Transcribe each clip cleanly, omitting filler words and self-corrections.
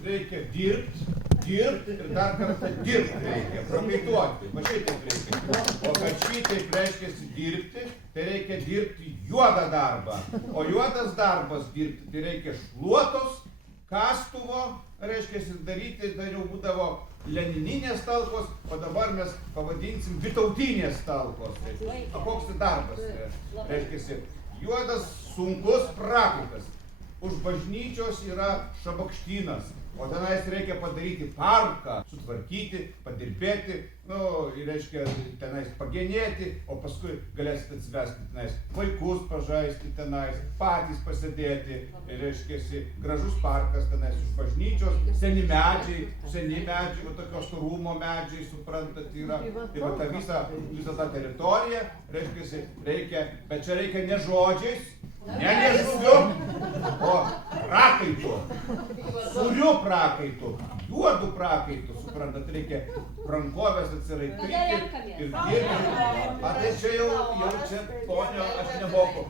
Reikia dirbti ir dar kartą dirbti reikia, prakaituoti, va šitaip reikia. O kad šitaip reiškiasi dirbti, tai reikia dirbti juodą darbą. O juodas darbas dirbti, tai reikia šluotos, kastuvo, reiškiasi daryti, tai jau būdavo lenininės talkos, o dabar mes pavadinsim vytautinės talkos. O koks tai darbas? Reiškiasi, juodas, sunkus prakaitas. Už bažnyčios yra šabakštynas, o tenais reikia padaryti parką, sutvarkyti, padirbėti, reiškia tenais pagenėti, o paskui galėsite atsivesti tenais vaikus pažaisti tenais, patys pasėdėti, reiškiasi gražus parkas tenais už bažnyčios, seni medžiai, va tokios rūmo medžiai, suprantat, yra. Tai va ta visa ta teritorija, reiškiasi, reikia, bet čia reikia ne žodžiais, ne liežuviu, o prakaitu, sūriu prakaitu, juodu prakaitu, suprantat, reikia rankovės atsiraityti ir dirbti. A tai čia jau čia, ponio, aš nemoku.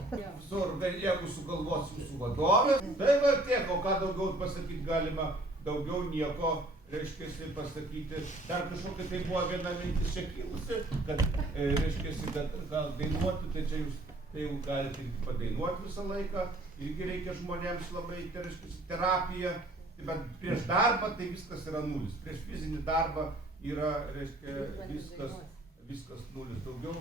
Jeigu sugalvos jūsų vadovė, tai va tiek, o ką daugiau pasakyti galima, daugiau nieko, reiškiasi pasakyti. Dar kažkokia tai buvo viena mintis čia kilusi, kad, reiškiasi, kad gal dainuoti, tai čia jūs tai jau galite padainuoti visą laiką, irgi reikia žmonėms labai, tai reiškia terapija, bet prieš darbą tai viskas yra nulis, prieš fizinį darbą yra, reiškia, viskas nulis daugiau.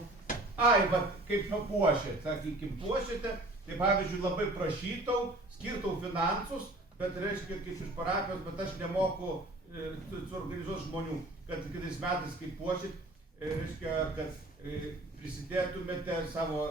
Ai, bet kaip papuošėt, sakykim, puošėte, tai pavyzdžiui labai prašytau, skirtau finansus, bet reiškia, kaip iš parapijos, bet aš nemoku suorganizuoti žmonių, kad kitais metais kaip puošėt, reiškia, kad prisidėtumėte savo,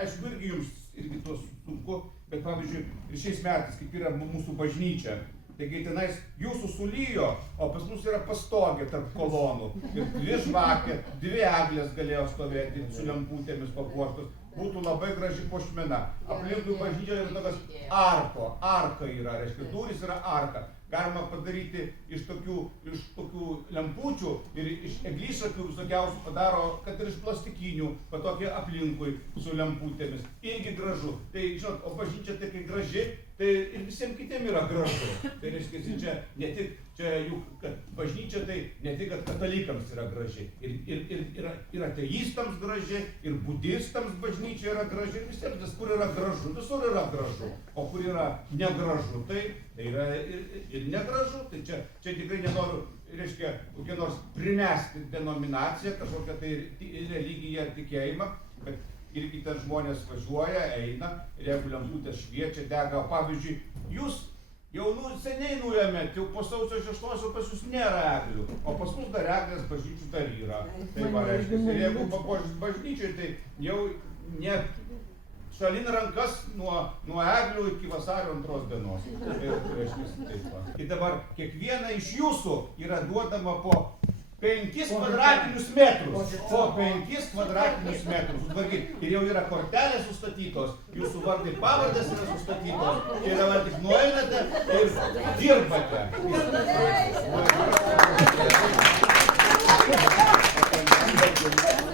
aišku, irgi jums irgi to sunku, bet pavyzdžiui, ir šiais metais, kaip yra mūsų bažnyčia, taigi tenais jūsų sulyjo, o pas mus yra pastogė tarp kolonų. Ir 2 žvakės, 2 eglės galėjo stovėti su lemputėmis papuoštos. Būtų labai graži puošmena. Aplinkui bažnyčia yra tokios arka yra, reiškia, durys yra arka. Galima padaryti iš tokių lempučių ir iš eglyšakių visokiausių padaro, kad ir iš plastikinių, patokie aplinkui su lemputėmis. Irgi gražu. Tai, žinot, o bažnyčia tai kai graži, tai ir visiems kitiem yra gražu. Tai reiškia, čia ne tik, čia juk, kad bažnyčia tai ne tik, kad katalikams yra graži. Ir ateistams graži, ir budistams bažnyčia yra graži, ir visiems, kur yra gražu, visur yra gražu. O kur yra negražu, tai yra ir negražu, tai čia tikrai nenoriu, reiškia, kokią nors primesti denominaciją, kažkokią tai religiją, tikėjimą, bet irgi ten žmonės važiuoja, eina, ir jeigu lemputės šviečia, dega, pavyzdžiui, jūs jau seniai nuėmėt, jau po sausio 6 pas jūs nėra eglių, o pas mus dar eglės bažnyčių dar yra. Tai va, reiškia, ir jeigu papuošit bažnyčiai, tai jau ne šalin rankas nuo eglių iki vasario 2 dienos. Ir dabar kiekviena iš jūsų yra duodama po 5 kvadratinius metrus. Po 5 kvadratinius metrus. Sutvarkyti. Ir jau yra kortelės sustatytos, jūsų vardai pavardės yra sustatytos. Ir dabar tik nueinate ir dirbate.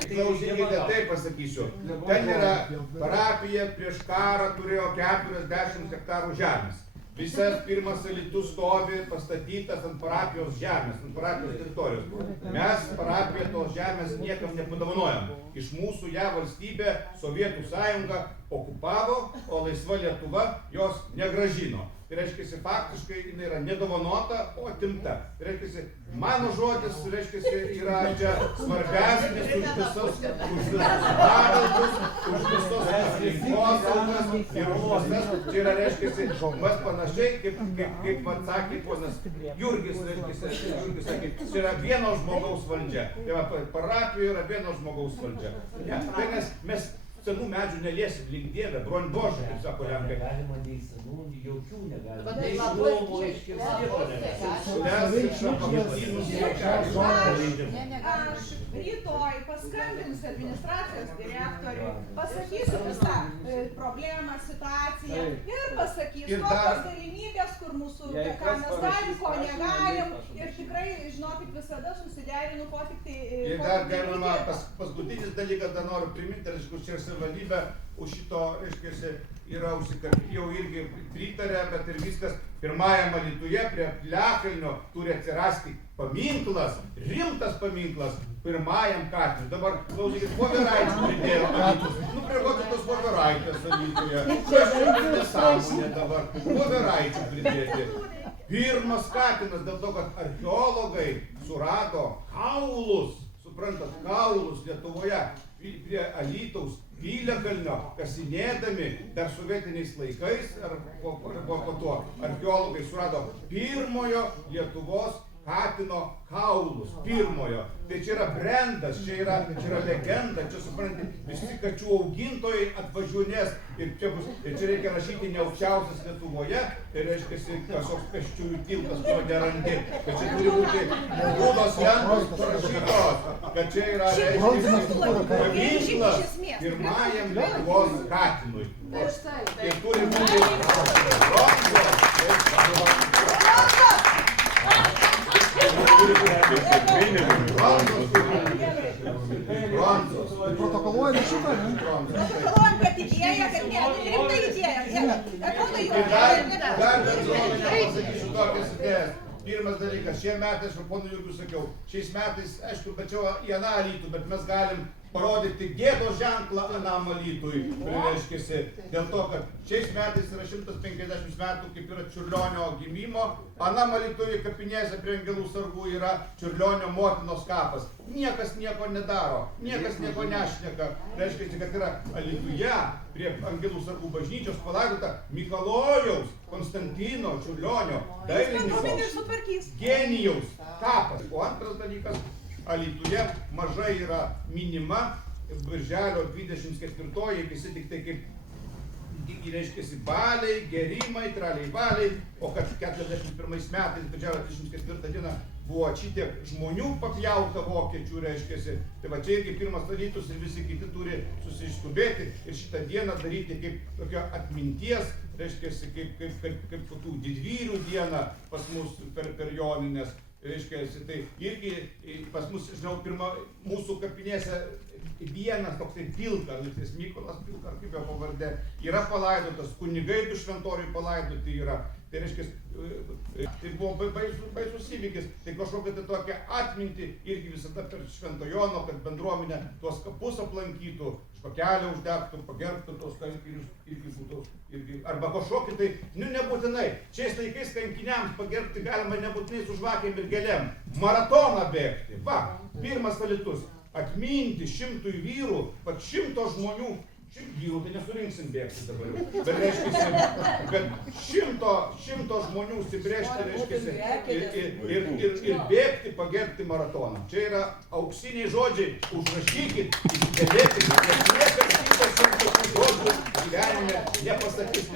Klausykite, taip pasakysiu. Ten yra parapija, prieš karą turėjo 40 hektarų žemės. Visas pirmas Alytus stovi pastatytas ant parapijos žemės, ant parapijos teritorijos. Mes parapiją tos žemės niekam nepadovanojam. Iš mūsų ją valstybė, Sovietų sąjunga okupavo, o laisva Lietuva jos negrąžino. Tai reiškia, faktiškai jinai yra nedovanota, o atimta. Tai reiškia, mano žodis, reiškia, yra čia svarbesnis už visus paveldus, už visos aplinkosaugas ir už visas. Čia yra, reiškia, mes panašiai, kaip sakė ponas Jurgis, Jurgis sakė, čia yra vieno žmogaus valdžia. Tai va, parapijoje yra vieno žmogaus valdžia. Tai mes senų medžių neliesim, link Dieve, bron Božą, kaip sako Lenkai. Negalima nei senų, nei jokių negalima. Nei šlomo iškirsti Aš rytoj paskambinsiu administracijos direktoriui, pasakysiu visą problemą, situaciją ir pasakysiu, kokios galimybės, kur mūsų, ką mes galim, ko negalim. Ir tikrai, žinokit, visada susiderinu, ko tik tai... Ir dar galima, paskutinis dalykas, dar noriu priminti, aišku, čia ir savivaldybė už šito, reiškia, yra jau irgi pritarė, bet ir viskas. Pirmajam Alytuje prie Piliakalnio turi atsirasti paminklas, rimtas paminklas pirmajam Katinui. Dabar, klausykit, Voveraitis pridėjo Alytus. Nu, priegotų tos Voveraitės Alytuje. Kas čia nesąmonė dabar? Voveraitis pridėti. Pirmas Katinas dėl to, kad archeologai surado kaulus, suprantat, kaulus Lietuvoje prie Alytaus Piliakalnio, kasinėdami dar sovietiniais laikais, ar po to archeologai surado pirmojo Lietuvos Katino kaulus, pirmojo. Tai čia yra brendas, čia yra legenda, čia suprantate, visi kačių augintojai atvažiuonės ir čia reikia rašyti ne aukščiausias Lietuvoje, tai reiškia kažkoks pėsčiųjų tiltas, kurio nerandi, kad čia turi būti rūdos lentos parašytos, kad čia yra paminklas pirmajam Lietuvos Katinui. Ir turi būti bronzos. Protokoluojame šitą, ne? Protokoluojam, kad idėja, kad ne, rimta idėja. Dar bendruomenė pasakysiu tokias idėjas. Pirmas dalykas, šie metai, aš ponui Jurgiui sakiau, šiais metais, aišku, tačiau į aną Alytų, bet mes galim parodyti gėdos ženklą anam Alytui, reiškiasi, dėl to, kad šiais metais yra 150 metų, kaip yra Čiurlionio gimimo, anam Alytui kapinėse prie Angelų sargų yra Čiurlionio motinos kapas. Niekas nieko nedaro, niekas nieko nešneka, reiškiasi, kad yra Alytuje prie Angelų sargų bažnyčios palaidota Mikalojaus, Konstantino, Čiurlionio, dailininko, genijaus kapas. O antras dalykas, Alytuje mažai yra minima, birželio 24-oji, visi tik tai kaip, reiškiasi, baliai, gerimai, traliai baliai, o kad 41 metais, birželio 24 dieną, buvo šitiek žmonių papjauta vokiečių, reiškiasi. Tai va čia irgi pirmas Alytus ir visi kiti turi susiskubėti ir šitą dieną daryti kaip tokio atminties, reiškiasi, kaip kokių didvyrių dieną pas mus per Jonines. Reiškiasi, tai irgi pas mus, žinau, mūsų kapinėse vienas toksai Pilka, Mykolas Pilka, ar kaip jo pavardė, yra palaidotas, kunigai du šventoriui palaidoti yra. Tai reiškia, tai buvo baisus įvykis, tai kažkokia tai tokia atminti irgi visada per Švento Jono, kad bendruomenė tuos kapus aplankytų, špakelę uždegtų, pagerbtų tos kankinius irgi būtų, arba kažkokį tai, nebūtinai, šiais laikais kankiniams pagerbti galima nebūtinai su žvakėm ir gėlėm, maratoną bėgti, va, pirmas Alytus, atminti 100 vyrų, pat 100 žmonių, 100 vyrų, tai nesurinksim bėgti dabar jau, bet reiškia, kad 100 žmonių užsibrėžti, reiškia, ir bėgti, pagerbti maratoną. Čia yra auksiniai žodžiai, užrašykit, įsidėlėkit, nes niekas kitas žodžių gyvenime nepasakys.